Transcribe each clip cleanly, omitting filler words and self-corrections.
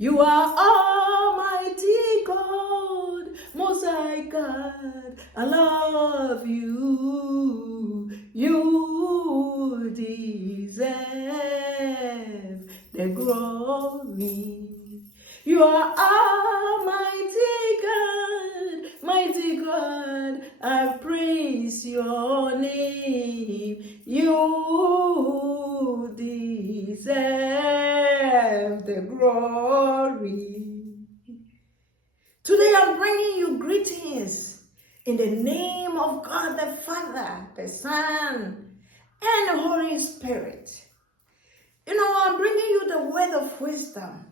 You are Almighty God, Most High God. I love you. You deserve the glory. You are Almighty God, mighty God. I praise your name. You deserve the glory. Today I'm bringing you greetings in the name of God the Father, the Son, and the Holy Spirit. I'm bringing you the word of wisdom.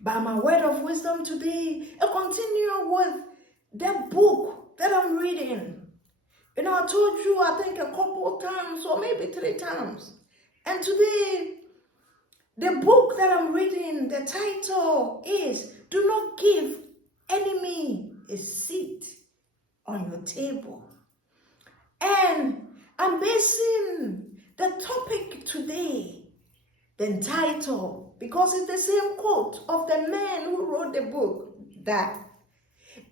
By my word of wisdom today, I continue with the book that I'm reading. I told you, I think a couple times or maybe 3 times. And today, the book that I'm reading, the title is Do Not Give Enemy a Seat on Your Table. And I'm basing the topic today, the title, because it's the same quote of the man who wrote the book, that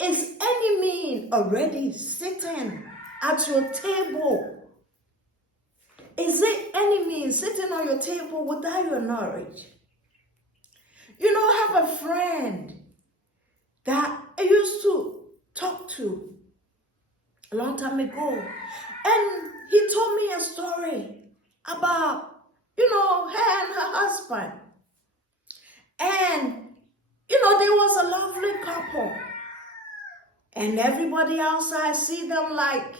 is enemy already sitting at your table? Is it enemy sitting on your table without your knowledge? I have a friend that I used to talk to a long time ago. And he told me a story about, her and her husband. And, there was a lovely couple. And everybody outside see them like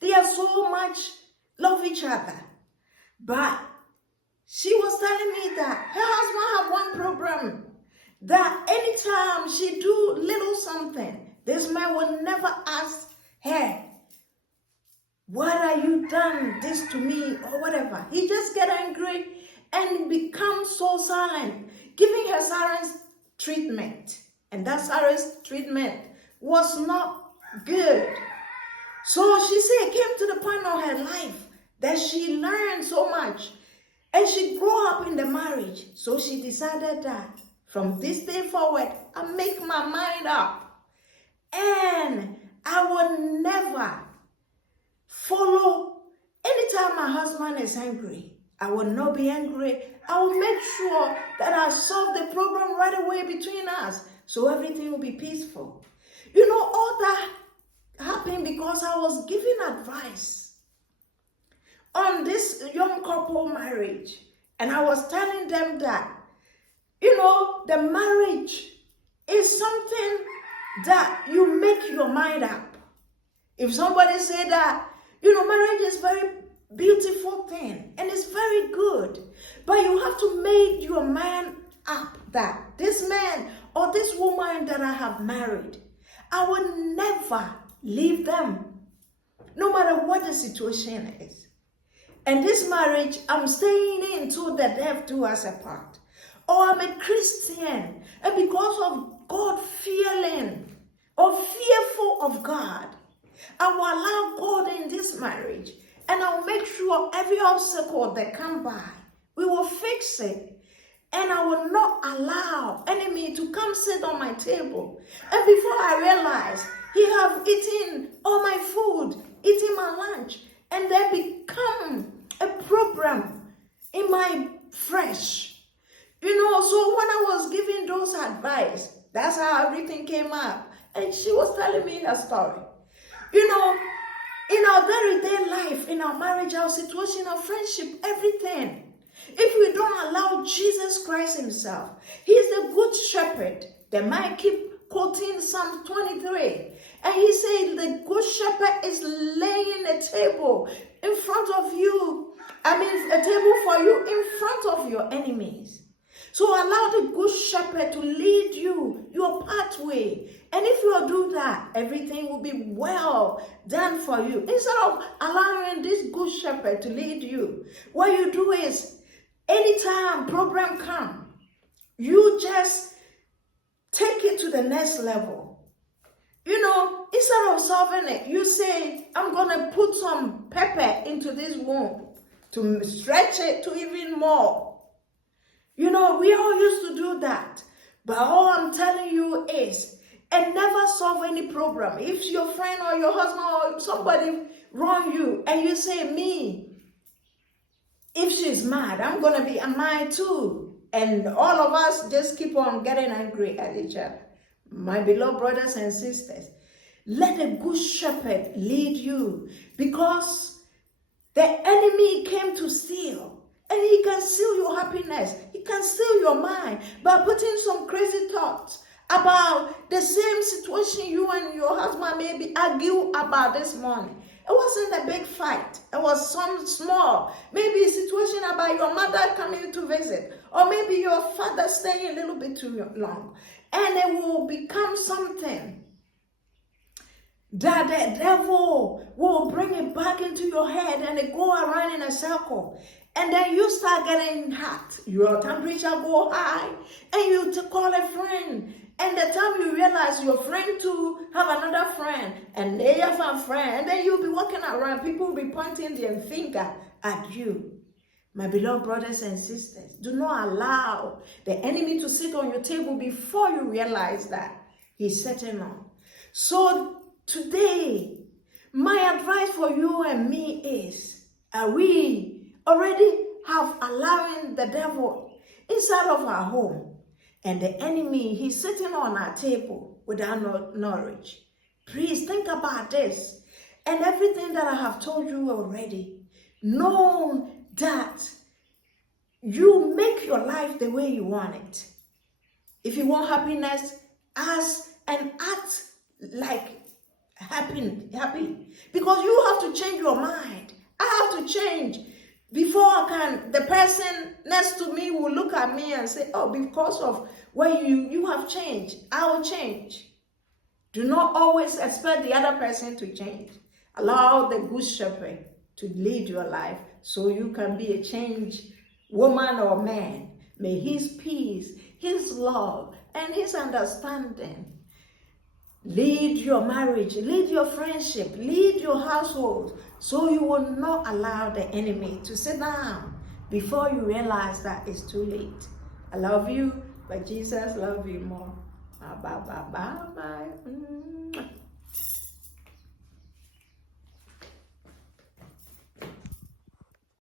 they are so much love each other. But she was telling me that her husband had one problem, that anytime she do little something, this man will never ask her, "Why are you done this to me?" or whatever. He just get angry and become so silent, giving her silence treatment. And that silence treatment was not good. So she said it came to the point of her life that she learned so much and she grew up in the marriage. So she decided that from this day forward, I make my mind up and I will never follow. Anytime my husband is angry, I will not be angry. I will make sure that I solve the problem right away between us, so everything will be peaceful. All that happened because I was giving advice on this young couple marriage. And I was telling them that, the marriage is something that you make your mind up. If somebody say that, marriage is very beautiful thing and it's very good, but you have to make your mind up that this man or this woman that I have married, I will never leave them, no matter what the situation is. And this marriage, I'm staying in till the death do us apart. Or I'm a Christian, and because of God fearing or fearful of God, I will allow God in this marriage, and I'll make sure every obstacle that come by, we will fix it. And I will not allow enemy to come sit on my table. And before I realize, he have eaten all my food, eating my lunch, and then become a problem in my flesh. So when I was giving those advice, that's how everything came up. And she was telling me her story. In our everyday life, in our marriage, our situation, our friendship, everything, if we don't allow Jesus Christ himself, he is the good shepherd. The man keep quoting Psalm 23. And he said the good shepherd is laying a table in front of you. A table for you in front of your enemies. So allow the good shepherd to lead you, your pathway. And if you do that, everything will be well done for you. Instead of allowing this good shepherd to lead you, what you do is, anytime problem come, you just take it to the next level. Instead of solving it, you say, I'm going to put some pepper into this wound to stretch it to even more. We all used to do that. But all I'm telling you is, and never solve any problem. If your friend or your husband or somebody wrong you and you say, me, if she's mad, I'm going to be mad too. And all of us just keep on getting angry at each other. My beloved brothers and sisters, let a good shepherd lead you, because the enemy came to steal. And he can steal your happiness. He can steal your mind by putting some crazy thoughts about the same situation you and your husband maybe argue about this morning. It wasn't a big fight. It was some small, maybe a situation about your mother coming to visit, or maybe your father staying a little bit too long. And it will become something that the devil will bring it back into your head, and it go around in a circle. And then you start getting hot. Your temperature go high, and you call a friend. And the time you realize your friend too have another friend, and they have a friend, and then you'll be walking around, people will be pointing their finger at you. My beloved brothers and sisters, do not allow the enemy to sit on your table before you realize that he's sitting on. So today, my advice for you and me is, are we already have allowing the devil inside of our home? And the enemy, he's sitting on our table without knowledge. Please think about this. And everything that I have told you already, know that you make your life the way you want it. If you want happiness, ask and act like happy. Because you have to change your mind. I have to change. Before the person next to me will look at me and say, oh, because of where you have changed, I will change. Do not always expect the other person to change. Allow the good shepherd to lead your life so you can be a changed woman or man. May his peace, his love, and his understanding lead your marriage, lead your friendship, lead your household, so you will not allow the enemy to sit down before you realize that it's too late. I love you, but Jesus loves you more. Bye, bye, bye, bye, bye.